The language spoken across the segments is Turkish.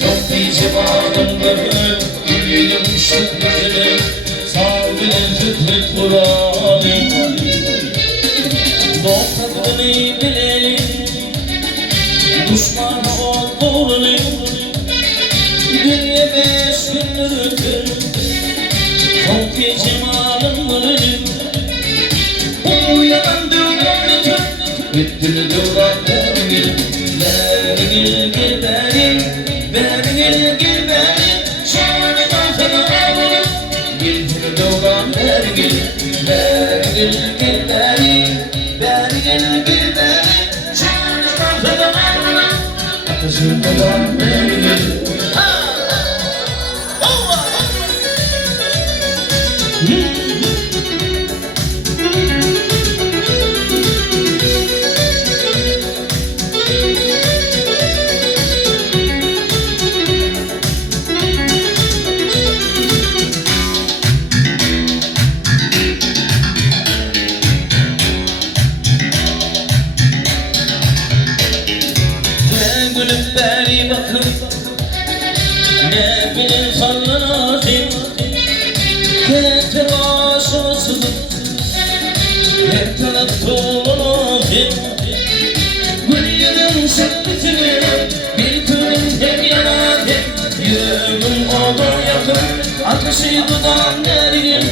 Çok civanım böyle Gülüyorum şıkkızını Sağlığı fıtlık buranı Dokadını bilelim Düşmanı olduğunu Dünya 5 gündür Çok civanım böyle Uyanan dövranı Üttünü dövranı Gel benim Gel benim Şanıdan sana alalım Gel doğan gel benim Şanıdan sana alalım Ateşinden gel Gülüp beri bakın Ne bilin sallanatım Yeter aşağısın Hep taraf tuğlanatım Gülüyorum şeklitini Bir türün hep yanatım Yüreğim olur yakın Ateşi dudan gergin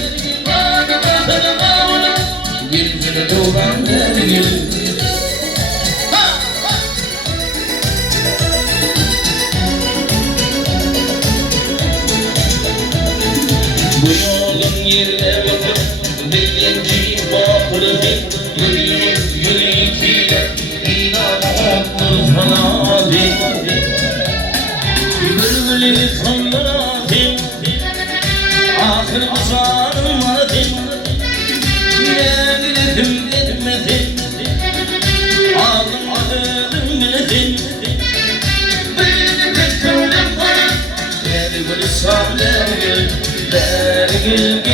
Bana batarım ağlı Gülgünü duran gergin Bu yolun yerine bakıp Birinci bakırdı Yüreğiyle İnanatlı fanadı Bülbülü sanmanadı Ahır uzanmadı Ne biledim etmedim Ağlamadım biledim Benim tek kavlem var Beni böyle sağlar Gül